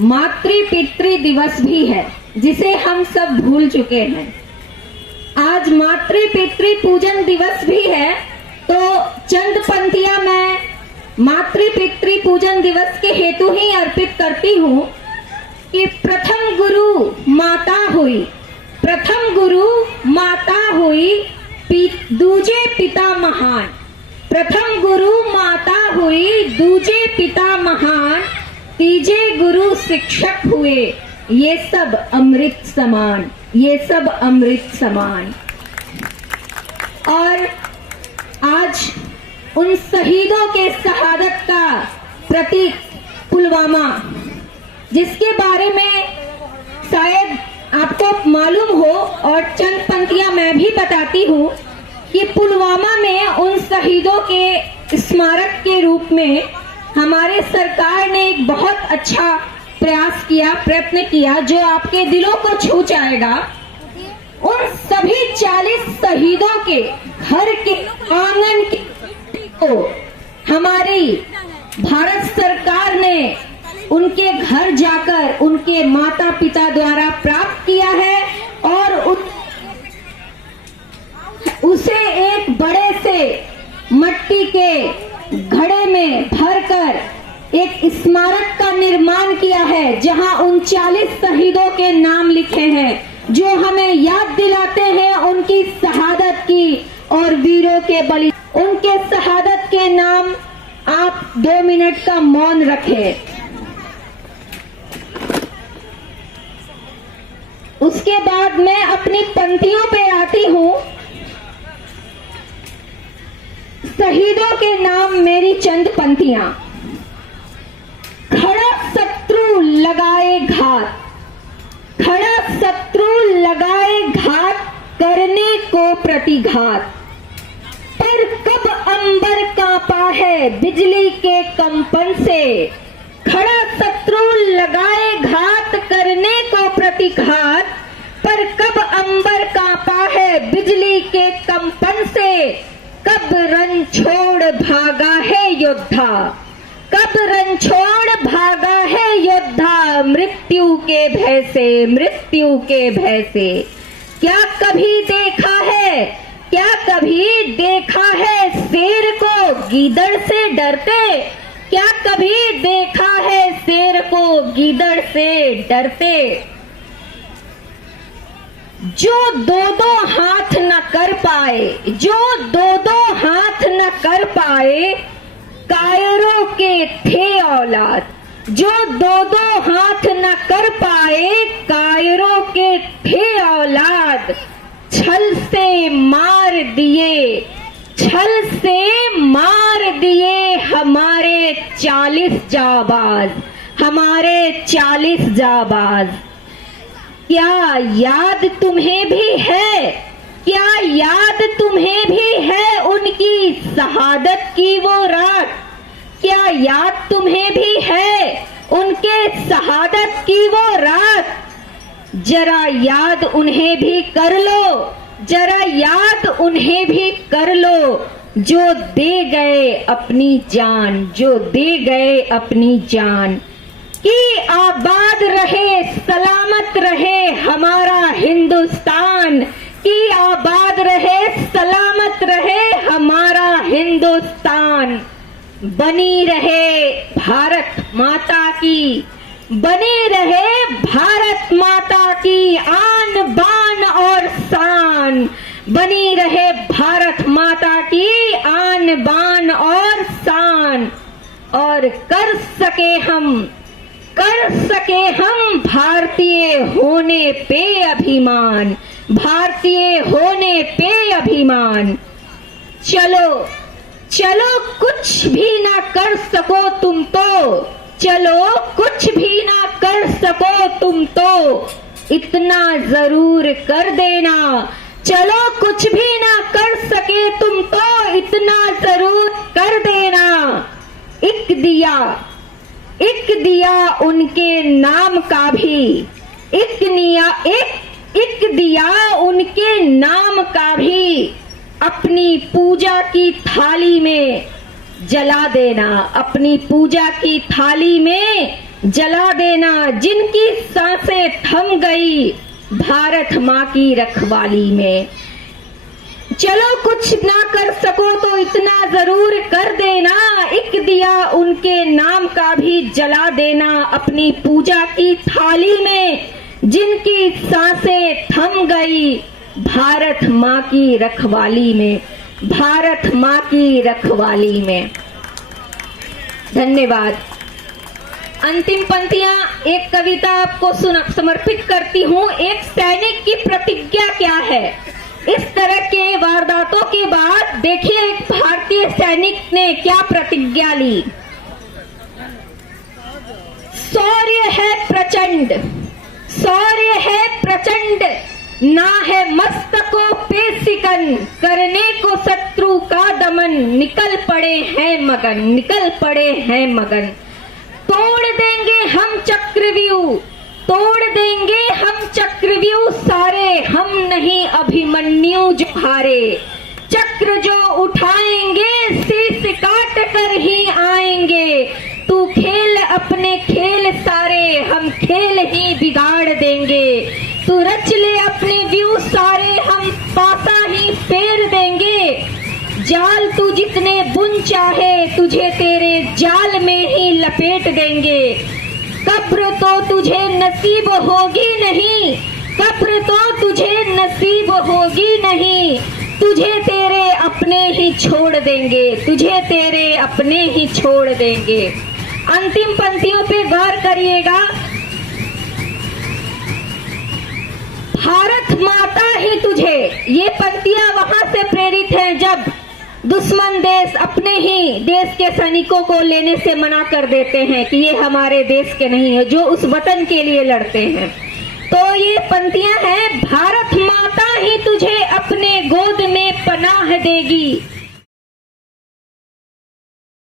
मातृ पितृ दिवस भी है, जिसे हम सब भूल चुके हैं। आज मातृ पितृ पूजन दिवस भी है, तो चंद पंक्तियां मैं मातृ पितृ पूजन दिवस के हेतु ही अर्पित करती हूँ कि प्रथम गुरु माता हुई, प्रथम गुरु माता हुई, दूजे पिता महान। प्रथम गुरु माता हुई, दूजे पिता महान, तीजे गुरु शिक्षक हुए, ये सब अमृत समान, ये सब अमृत समान। और आज उन शहीदों के शहादत का प्रतीक पुलवामा, जिसके बारे में शायद आपको मालूम हो, और चंद पंक्तियां मैं भी बताती हूँ कि पुलवामा में उन शहीदों के स्मारक के रूप में हमारे सरकार ने एक बहुत अच्छा प्रयास किया, प्रयत्न किया, जो आपके दिलों को छू जाएगा। उन सभी 40 शहीदों के घर के आंगन को हमारी भारत सरकार ने उनके घर जाकर उनके माता पिता द्वारा प्राप्त किया है, और उसे एक बड़े से मट्टी के घड़े में भरकर एक स्मारक का निर्माण किया है, जहां उन 40 शहीदों के नाम लिखे हैं, जो हमें याद दिलाते हैं उनकी शहादत की और वीरों के बलि। उनके शहादत के नाम आप 2 मिनट का मौन रखें। उसके बाद मैं अपनी पंक्तियों पे आती हूँ। शहीदों के नाम मेरी चंद पंक्तियां। खड़ा शत्रु लगाए घात, खड़ा शत्रु लगाए घात, करने को प्रतिघात, पर कब अंबर कांपा है बिजली के कंपन से। खड़ा शत्रु लगाए घात, करने को प्रतिघात, पर कब अंबर कांपा है बिजली के कंपन से। कब रण छोड़ भागा है योद्धा, कब रण छोड़ भागा है योद्धा, मृत्यु के भय से, मृत्यु के भय से। क्या कभी देखा है, क्या कभी देखा है शेर को गीदड़ से डरते। क्या कभी देखा है शेर को गीदड़ से डरते। जो 2-2 हाथ न कर पाए, जो 2-2 हाथ न कर पाए, कायरों के थे औलाद। जो 2-2 हाथ न कर पाए, कायरों के थे औलाद। छल से मार दिए, छल से मार दिए हमारे 40 जाबाज, हमारे 40 जाबाज। क्या याद तुम्हें भी है, क्या याद तुम्हें भी है उनकी शहादत की वो रात। क्या याद तुम्हें भी है उनके शहादत की वो रात। जरा याद उन्हें भी कर लो, जरा याद उन्हें भी कर लो, जो दे गए अपनी जान, जो दे गए अपनी जान। कि आबाद रहे, सलामत रहे हमारा हिंदुस्तान, कि आबाद रहे, सलामत रहे हमारा हिंदुस्तान। बनी रहे भारत माता की, बनी रहे भारत माता की आन बान और शान। बनी रहे भारत माता की आन बान और शान। और कर सके हम भारतीय होने पे अभिमान, भारतीय होने पे अभिमान। चलो चलो कुछ भी ना कर सको तुम तो, चलो कुछ भी ना कर सको तुम तो, इतना जरूर कर देना। चलो कुछ भी ना कर सके तुम तो, इतना जरूर कर देना। एक दिया उनके नाम का भी, एक दिया उनके नाम का भी, अपनी पूजा की थाली में जला देना, अपनी पूजा की थाली में जला देना जिनकी सांसें थम गई भारत माँ की रखवाली में। चलो कुछ ना कर सको तो इतना जरूर कर देना, एक दिया उनके नाम का भी जला देना अपनी पूजा की थाली में, जिनकी सांसें थम गई भारत माँ की रखवाली में, भारत माँ की रखवाली में। धन्यवाद। अंतिम पंक्तियां एक कविता आपको समर्पित करती हूँ। एक सैनिक की प्रतिज्ञा क्या है। इस तरह के वारदातों के बाद देखिए एक भारतीय सैनिक ने क्या प्रतिज्ञा ली। शौर्य है प्रचंड, शौर्य है प्रचंड, ना है मस्तकों पे सिकन, करने को शत्रु का दमन, निकल पड़े हैं मगन, निकल पड़े हैं मगन। तोड़ देंगे हम चक्रव्यूह, तोड़ देंगे हम चक्रव्यूह सारे, हम नहीं अभिमन्यु जो हारे। चक्र जो उठाएंगे शीश काट कर ही आएंगे, तू खेल अपने खेल सारे, हम खेल ही बिगाड़ देंगे। तू रच ले अपने व्यू सारे, हम पासा ही फेर देंगे। जाल तू जितने बुन चाहे, तुझे तेरे जाल में ही लपेट देंगे। कब्र तो तुझे नसीब होगी नहीं, कब्र तो तुझे नसीब होगी नहीं, तुझे तेरे अपने ही छोड़ देंगे, तुझे तेरे अपने ही छोड़ देंगे। अंतिम पंक्तियों पे गौर करिएगा। भारत माता ही तुझे, ये पंक्तियां वहां से प्रेरित हैं जब दुश्मन देश अपने ही देश के सैनिकों को लेने से मना कर देते हैं कि ये हमारे देश के नहीं है, जो उस वतन के लिए लड़ते हैं। तो ये पंक्तियां हैं, भारत माता ही तुझे अपने गोद में पनाह देगी,